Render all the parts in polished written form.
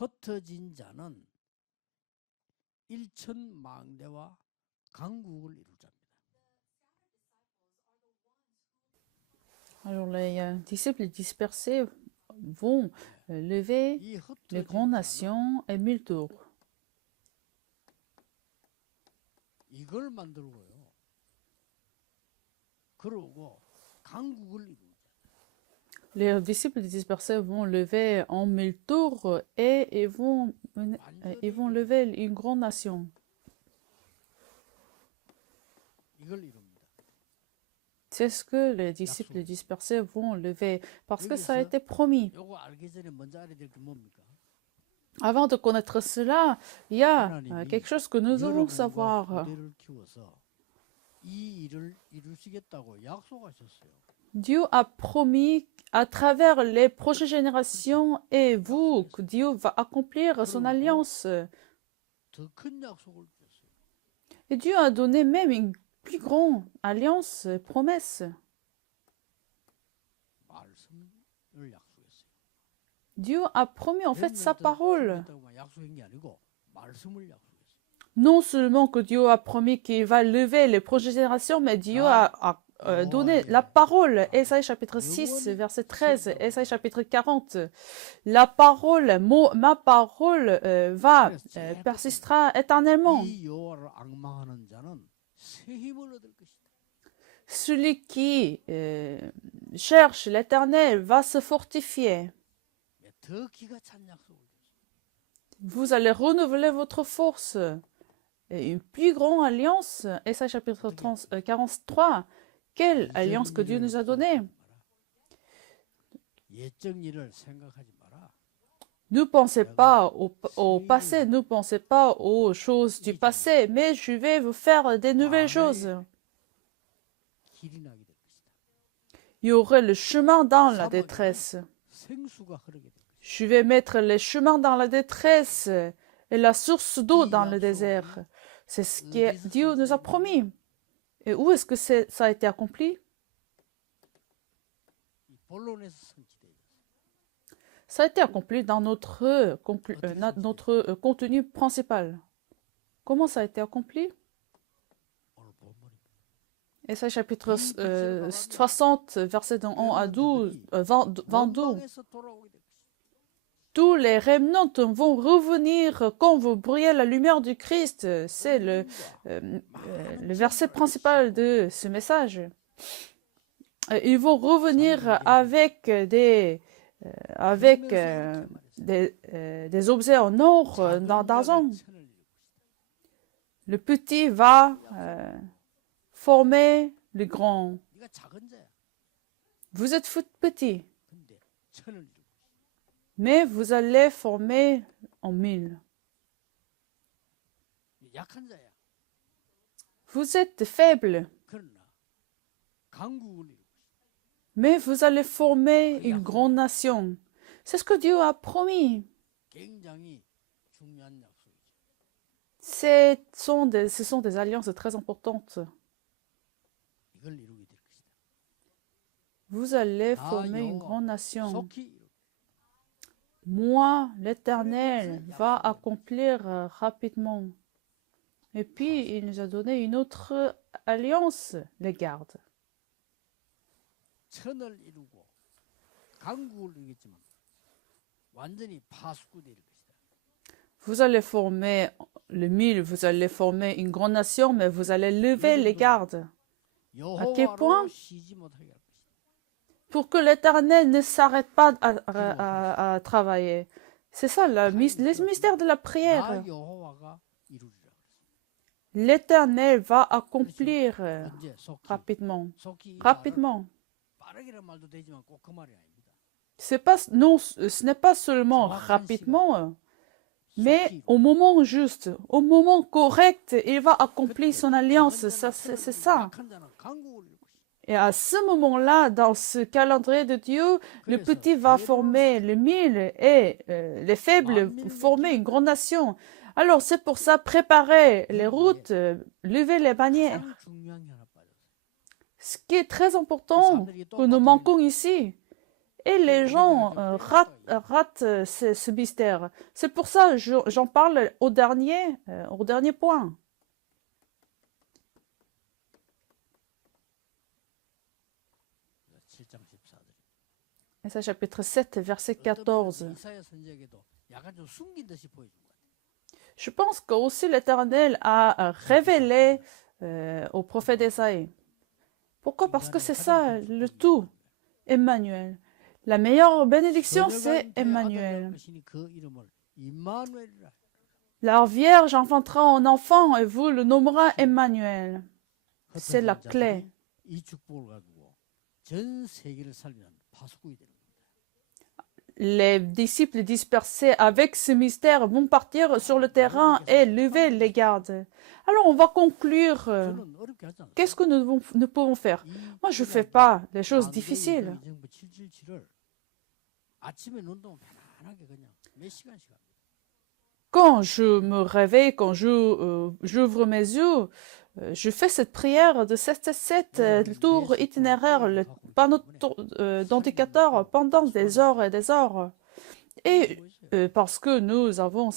흩어진 자는 일천망대와 강국을 이루자입니다. Alors les disciples dispersés vont lever 이 les 흩어진 grandes 자는 nations et mille tours. 이걸 만들고요. 그러고 강국을 이루자. Les disciples dispersés vont lever en mille tours et ils vont lever une grande nation. 이걸 이룹니다. C'est ce que les disciples dispersés vont lever parce que ça a été promis. 요거 알기 전에 먼저 알아야 될 게 뭡니까? Avant de connaître cela, il y a quelque chose que nous devons savoir. 후대를 키워서 이 일을 이루시겠다고 약속하셨어요. Dieu a promis à travers les prochaines générations et vous que Dieu va accomplir son alliance. 더 큰 약속을 줬어요. Et Dieu a donné même une plus grande alliance, promesse. 말씀을 약속했어요. Dieu a promis en fait sa parole. 약속한 게 아니고 말씀을 약속했어요. Non seulement que Dieu a promis qu'il va lever les prochaines générations, mais Dieu a donné la parole. Ésaïe chapitre 6, verset 13, Ésaïe chapitre 40. La parole, ma parole persistera éternellement. 이 여호와를 앙망하는 자는 새 힘을 얻을 것이다. Celui qui cherche l'Éternel va se fortifier. 더 기가 찬 약속을 줬어요. Vous allez renouveler votre force. Et une plus grande alliance, Ésaïe chapitre 43. Quelle alliance que Dieu nous a donnée. 예적 일을 생각하지 마라. Ne pensez pas au passé, ne pensez pas aux choses du passé, mais je vais vous faire des nouvelles choses. 길이 나게 될 것이다. Il y aurait le chemin dans la détresse. 생수가 흐르게 될 것이다. Je vais mettre les chemins dans la détresse et la source d'eau dans le désert. C'est ce que Dieu nous a promis. Et où est-ce que ça a été accompli? 이 본론에서 성취되어 있어요. Ça a été accompli dans notre contenu principal. Comment ça a été accompli? 오늘 본문입니다. Ésaïe chapitre 60, versets 1 à 12, 22. 원망에서 돌아오게 될 것이다. Tous les remnants vont revenir quand vous brillez la lumière du Christ. C'est le verset principal de ce message. Ils vont revenir avec des objets en or, d'argent. Le petit va former le grand. 네가 작은 자야. Vous êtes petit, 근데 천을 이루고 mais vous allez former en mille. 약한 자야. Vous êtes faible, 그러나 강국을 이루고 mais vous allez former une grande nation. C'est ce que Dieu a promis. 굉장히 중요한 약속이죠. Ce sont des alliances très importantes. 이걸 이루게 될 것이다. Vous allez 나 former une 여호와 grande nation. 속히 이루게. Moi, l'Éternel, va accomplir rapidement. Et puis, il nous a donné une autre alliance, les gardes. 천을 이루고 강국을 이루겠지만 완전히 파수꾼이 될 것이다. Vous allez former le mille, vous allez former une grande nation, mais vous allez lever les gardes. quel point? 여호와로 쉬지 못하게 할 것이다. Pour que l'Éternel ne s'arrête pas à travailler. C'est ça, le mystère de la prière. 나 여호와가 이루리라 그랬어요. L'Éternel va accomplir 언제 속히 rapidement. 속히 이 말은 Rapidement. 빠르게란 말도 되지만 꼭 그 말이 아닙니다. Non, ce n'est pas seulement rapidement, mais au moment juste, au moment correct, il va accomplir son alliance. C'est ça. 약한 자는 강국을 이루고 Et à ce moment-là, dans ce calendrier de Dieu, le petit va former le mille et les faibles former une grande nation. Alors c'est pour ça, préparer les routes, lever les bannières. 가장 중요한 게 하나 빠졌어요. Ce qui est très important, que nous manquons ici, Et les gens ratent ce mystère. C'est pour ça que j'en parle au dernier point. 7장 14절. Esaïe chapitre 7, verset 14. 이사야 선지자에게도 약간 좀 숨긴 듯이 보여준 것 같아요. Je pense qu'aussi l'Éternel a révélé au prophète Esaïe. Pourquoi? Parce que c'est ça le tout, Emmanuel. La meilleure bénédiction, c'est Emmanuel. 그 이름을 임마누엘이라. La Vierge enfantera un enfant et vous le nommerez Emmanuel. C'est la clé. 이 축복을 가지고 전 세계를 살리는 파수꾼이 되는 겁니다. Les disciples dispersés avec ce mystère vont partir sur le terrain et lever les gardes. Alors on va conclure. 저는 어렵게 하지 않아요. Qu'est-ce que nous pouvons faire? Moi, je ne fais pas les choses difficiles. 이정부 777을 아침에 눈 뜨면 편안하게 그냥 몇 시간씩 합니다. Quand je me réveille, quand j'ouvre mes yeux, je fais cette prière de 777, le tour itinéraire, le panneau d'indicateur pendant des heures et des heures. Et parce que nous avons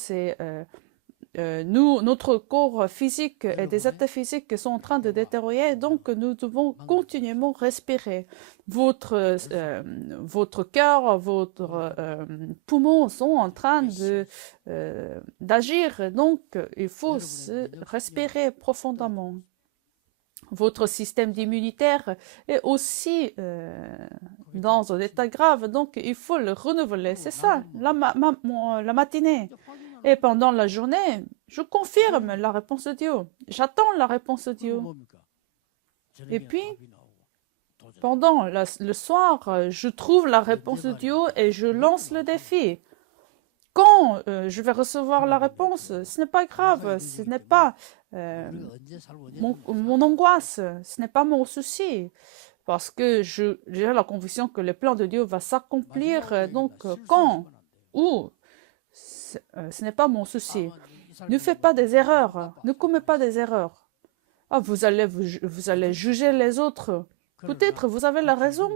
notre corps physique et des états physiques qui sont en train de détériorer, donc nous devons continuellement respirer. Votre cœur, votre poumon sont en train d'agir, donc il faut se respirer profondément. Votre système immunitaire est aussi dans un état grave, donc il faut le renouveler. C'est ça, la matinée. Et pendant la journée, je confirme la réponse de Dieu. J'attends la réponse de Dieu. Et puis, pendant le soir, je trouve la réponse de Dieu et je lance le défi. Quand je vais recevoir la réponse, ce n'est pas grave, ce n'est pas mon angoisse, ce n'est pas mon souci. Parce que j'ai la conviction que le plan de Dieu va s'accomplir. Donc, quand, où, ce n'est pas mon souci. Ne faites pas des erreurs, ne commettez pas des erreurs. Ah, vous allez juger les autres. Peut-être vous avez la raison,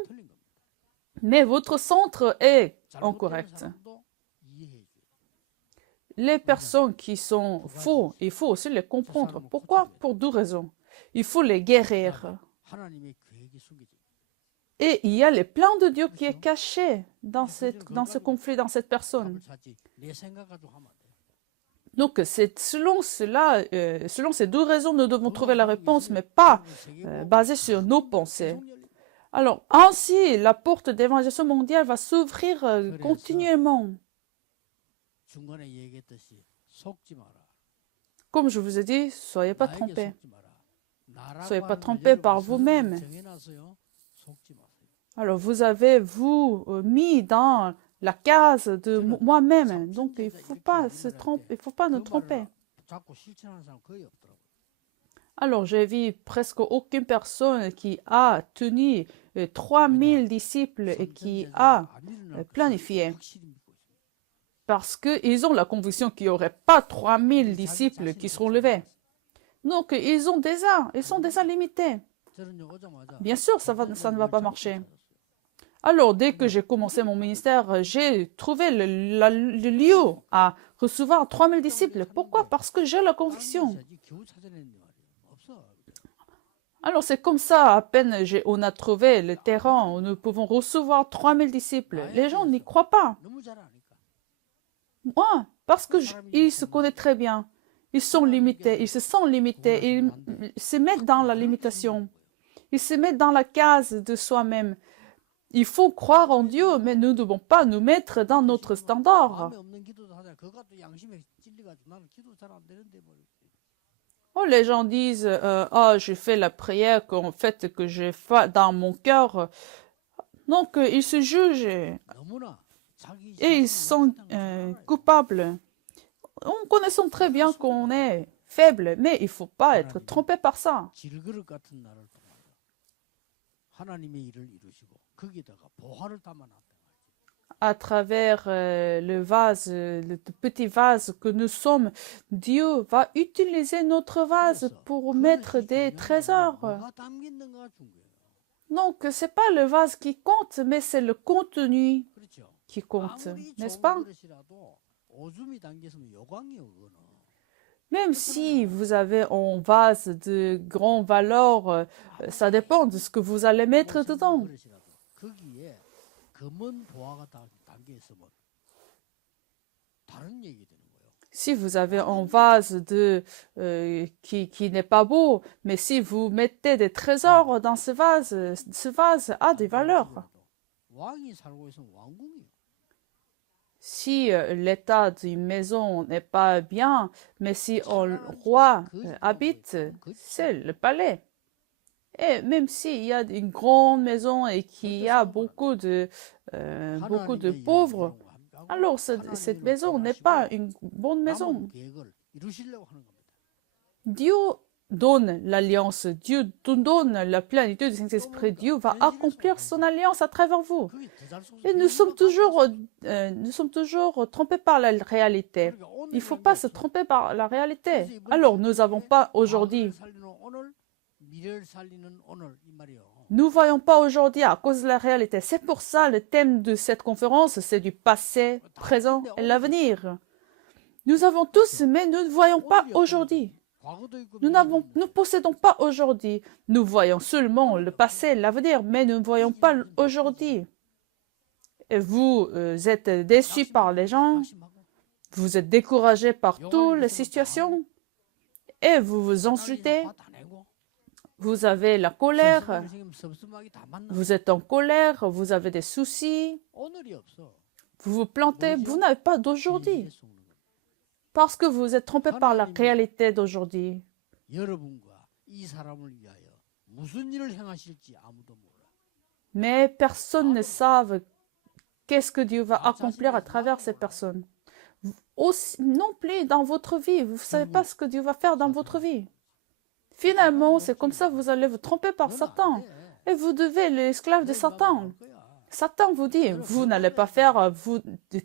mais votre centre est incorrect. Les personnes qui sont faux, il faut aussi les comprendre. Pourquoi? Pour deux raisons. Il faut les guérir. Et il y a le plan de Dieu qui est caché dans ce conflit, dans cette personne. Donc, c'est selon ces deux raisons, nous devons trouver la réponse, mais pas basée sur nos pensées. Alors, ainsi, la porte d'évangélisation mondiale va s'ouvrir continuellement. Comme je vous ai dit, soyez pas trompés. Soyez pas trompés par vous-même. Alors, vous avez mis dans la case de moi-même. Donc, il ne faut pas se tromper, il faut pas nous tromper. Alors, j'ai vu presque aucune personne qui a tenu 3000 disciples et qui a planifié. Parce qu'ils ont la conviction qu'il n'y aurait pas 3000 disciples qui seront levés. Donc, ils sont déjà limités. Bien sûr, ça ne va pas marcher. Alors, dès que j'ai commencé mon ministère, j'ai trouvé le lieu à recevoir 3000 disciples. Pourquoi? Parce que j'ai la conviction. Alors, c'est comme ça, à peine on a trouvé le terrain où nous pouvons recevoir 3000 disciples. Les gens n'y croient pas. Moi, parce qu'ils se connaissent très bien. Ils sont limités, ils se sentent limités, ils se mettent dans la limitation. Ils se mettent dans la case de soi-même. Il faut croire en Dieu, mais nous ne devons pas nous mettre dans notre standard. Oh, les gens disent, je fais la prière qu'en fait que j'ai fait dans mon cœur. Donc, ils se jugent et ils sont coupables. En connaissant très bien qu'on est faible, mais il ne faut pas être trompé par ça. À travers le petit vase que nous sommes, Dieu va utiliser notre vase pour mettre des trésors. Donc, c'est pas le vase qui compte, mais c'est le contenu 그렇죠. qui compte, 아무리 n'est-ce 좋은 pas? 그릇이라도 오줌이 담겼으면 요광이에요, 그거는. Même si vous avez un vase de grande valeur, ça dépend de ce que vous allez mettre 못생긴 dedans. 그릇이라도 거기에 검은 보화가 담겨 있으면 다른 얘기 되는 거예요. Si vous avez un vase qui n'est pas beau, mais si vous mettez des trésors dans ce vase a des valeurs. 왕이 살고 있으면 왕궁이에요. Si l'état d'une maison n'est pas bien, mais si un roi habite, c'est le palais. Et même s'il y a une grande maison et qu'il y a beaucoup de pauvres, alors cette maison n'est pas une bonne maison. 남은 계획을 이루시려고 하는 겁니다. Dieu donne l'alliance, Dieu donne la plénitude du Saint-Esprit. Dieu va accomplir son alliance à travers vous. 그게 대잘 속에서 Et nous sommes toujours trompés par la réalité. Il ne faut pas se tromper par la réalité. Alors, nous n'avons pas aujourd'hui, 살리는 오늘, 미래를 살리는 오늘 이 말이에요. nous ne voyons pas aujourd'hui à cause de la réalité. C'est pour ça le thème de cette conférence, c'est du passé, présent et l'avenir. Nous avons tous, mais nous ne voyons pas aujourd'hui. 과거도 있고 Nous ne possédons pas aujourd'hui. Nous voyons seulement le passé, l'avenir, mais nous ne voyons pas aujourd'hui. Et vous êtes déçus par les gens, 낙심하고 vous êtes découragés par toutes les situations, et vous vous insultez, 화다 내고 vous avez la colère, 세상을 지금 섭섭하게 다 만나. vous êtes en colère, vous avez des soucis, 오늘이 없어. vous vous plantez, vous n'avez pas d'aujourd'hui, parce que vous êtes trompés par la réalité d'aujourd'hui. 여러분과 이 사람을 위하여 무슨 일을 행하실지 아무도 몰라. Mais personne ne sait qu'est-ce que Dieu va accomplir à travers ces personnes. Aussi, non plus dans votre vie, vous ne savez pas ce que Dieu va faire dans votre vie. Finalement, c'est comme ça que vous allez vous tromper par Satan. Et vous devez l'esclave de Satan. Satan vous dit, vous n'allez pas faire,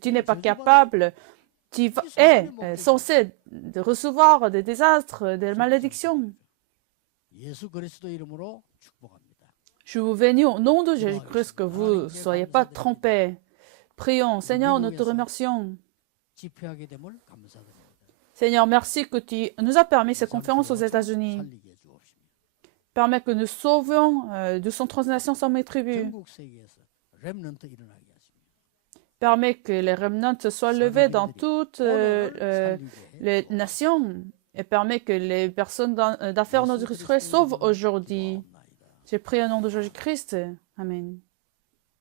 tu n'es pas capable, tu es censé de recevoir des désastres, des malédictions. 예수 그리스도 이름으로 축복합니다. Je vous bénis au nom de Jésus-Christ que vous ne soyez pas trompés. Prions, Seigneur, nous te remercions. 집회하게 됨을 감사드립니다. Seigneur, merci que tu nous as permis ces conférences aux États-Unis. 살리게 해 주옵시며. Permets que nous sauvions de son transnation sans mes tribus. 전국 세계에서 렘넌트 일어나게 하시며. Permets que les remnants soient levés dans toutes les nations. Et permets que les personnes d'affaires notre Christ sauvent aujourd'hui. J'ai prié au nom de Jésus-Christ. Amen.